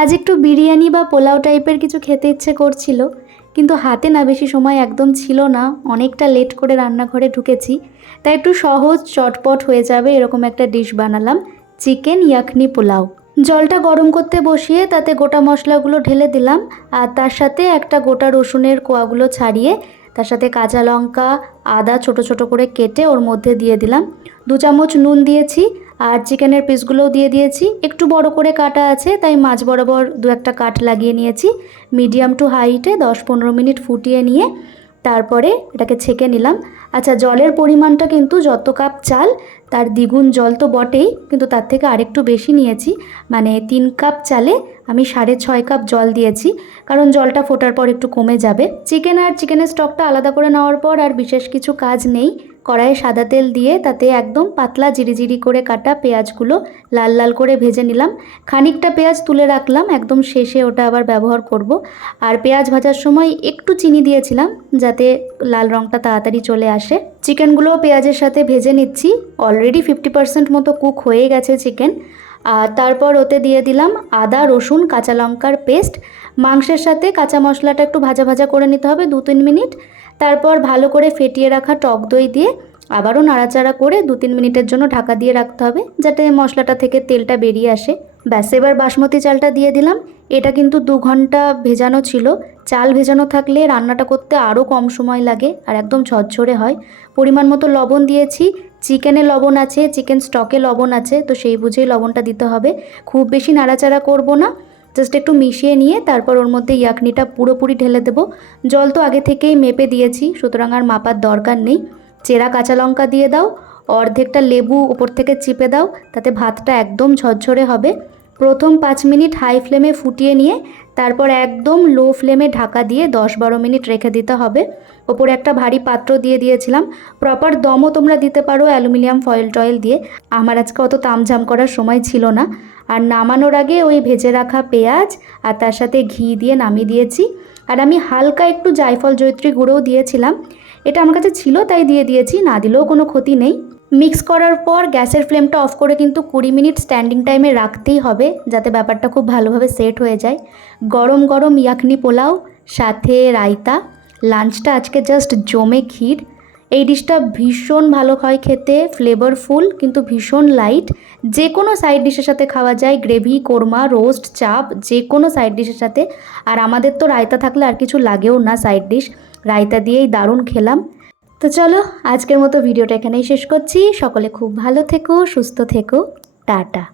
আজ একটু বিরিয়ানি বা পোলাও টাইপের কিছু খেতে ইচ্ছে করছিল, কিন্তু হাতে না বেশি সময় একদম ছিল না। অনেকটা লেট করে রান্নাঘরে ঢুকেছি, তাই একটু সহজ চটপট হয়ে যাবে এরকম একটা ডিশ বানালাম, চিকেন ইয়াখনি পোলাও। জলটা গরম করতে বসিয়ে তাতে গোটা মশলাগুলো ঢেলে দিলাম, আর তার সাথে একটা গোটা রসুনের কোয়াগুলো ছাড়িয়ে তার সাথে কাঁচা লঙ্কা, আদা ছোট ছোট করে কেটে ওর মধ্যে দিয়ে দিলাম। 2 চামচ নুন দিয়েছি, আর চিকেনের পিসগুলোও দিয়ে দিয়েছি। একটু বড় করে কাটা আছে, তাই মাছ বরাবর 2-1টা কাট লাগিয়ে নিয়েছি। মিডিয়াম টু হাইটে 10-15 মিনিট ফুটিয়ে নিয়ে তারপরে এটাকে ছেঁকে নিলাম। আচ্ছা, জলের পরিমাণটা কিন্তু যত কাপ চাল তার দ্বিগুণ জল তো বটেই, কিন্তু তার থেকে আরেকটু বেশি নিয়েছি। মানে 3 কাপ চালে আমি 6.5 কাপ জল দিয়েছি, কারণ জলটা ফোটার পর একটু কমে যাবে। চিকেন আর চিকেনের স্টকটা আলাদা করে নেওয়ার পর আর বিশেষ কিছু কাজ নেই। কড়াইয়ে সাদা তেল দিয়ে তাতে একদম পাতলা জিরি করে কাটা পেঁয়াজগুলো লাল লাল করে ভেজে নিলাম। খানিকটা পেঁয়াজ তুলে রাখলাম, একদম শেষে ওটা আবার ব্যবহার করব। আর পেঁয়াজ ভাজার সময় একটু চিনি দিয়েছিলাম যাতে লাল রঙটা তাড়াতাড়ি চলে আসে। চিকেনগুলো পেঁয়াজের সাথে ভেজে নিচ্ছি। অলরেডি 50% মতো কুক হয়ে গেছে চিকেন। আর তারপর ওতে দিয়ে দিলাম আদা রসুন কাঁচা লঙ্কার পেস্ট। মাংসের সাথে কাঁচা মশলাটা একটু ভাজা ভাজা করে নিতে হবে 2-3 মিনিট। তারপর ভালো করে ফেটিয়ে রাখা টক দই দিয়ে আবারও নাড়াচাড়া করে 2-3 মিনিটের জন্য ঢাকা দিয়ে রাখতে হবে, যাতে মশলাটা থেকে তেলটা বেরিয়ে আসে। ব্যাস, এবার বাসমতি চালটা দিয়ে দিলাম। এটা কিন্তু 2 ঘন্টা ভেজানো ছিল। চাল ভেজানো থাকলে রান্নাটা করতে আরও কম সময় লাগে আর একদম ঝরঝরে হয়। পরিমাণ মতো লবণ দিয়েছি। চিকেনে লবণ আছে, চিকেন স্টকে লবণ আছে, তো সেই বুঝেই লবণটা দিতে হবে। খুব বেশি নাড়াচাড়া করব না, জাস্ট একটু মিশিয়ে নিয়ে তারপর ওর মধ্যে ইয়াখনিটা পুরোপুরি ঢেলে দেবো। জল তো আগে থেকেই মেপে দিয়েছি, সুতরাং আর মাপার দরকার নেই। চেরা কাঁচা লঙ্কা দিয়ে দাও, অর্ধেকটা লেবু ওপর থেকে চিপে দাও, তাতে ভাতটা একদম ঝরঝরে হবে। প্রথম 5 মিনিট হাই ফ্লেমে ফুটিয়ে নিয়ে তারপর একদম লো ফ্লেমে ঢাকা দিয়ে 10-12 মিনিট রেখে দিতে হবে। ওপরে একটা ভারী পাত্র দিয়ে দিয়েছিলাম। প্রপার দমও তোমরা দিতে পারো অ্যালুমিনিয়াম ফয়েল টয়েল দিয়ে। আমার আজকে অত তামঝাম করার সময় ছিল না। আর নামানোর আগে ওই ভেজে রাখা পেঁয়াজ আর তার সাথে ঘি দিয়ে নামিয়ে দিয়েছি। আর আমি হালকা একটু জায়ফল জয়িত্রী গুঁড়োও দিয়েছিলাম। এটা আমার কাছে ছিল তাই দিয়ে দিয়েছি, না দিলেও কোনো ক্ষতি নেই। মিক্স করার পর গ্যাসের ফ্লেমটা অফ করে কিন্তু 20 মিনিট স্ট্যান্ডিং টাইমে রাখতেই হবে, যাতে ব্যাপারটা খুব ভালোভাবে সেট হয়ে যায়। গরম গরম ইয়াখনি পোলাও সাথে রায়তা, লাঞ্চটা আজকে জাস্ট জমে ক্ষীর। এই ডিশটা ভীষণ ভালো হয় খেতে, ফ্লেভারফুল কিন্তু ভীষণ লাইট। যে কোনো সাইড ডিশের সাথে খাওয়া যায়, গ্রেভি, কোরমা, রোস্ট, চাপ, যে কোনো সাইড ডিশের সাথে। আর আমাদের তো রায়তা থাকলে আর কিছু লাগেও না সাইড ডিশ, রায়তা দিয়েই দারুণ খেলাম। তো চলো, আজকের মতো ভিডিওটা এখানেই শেষ করছি। সকলে খুব ভালো থেকো, সুস্থ থেকো, টাটা।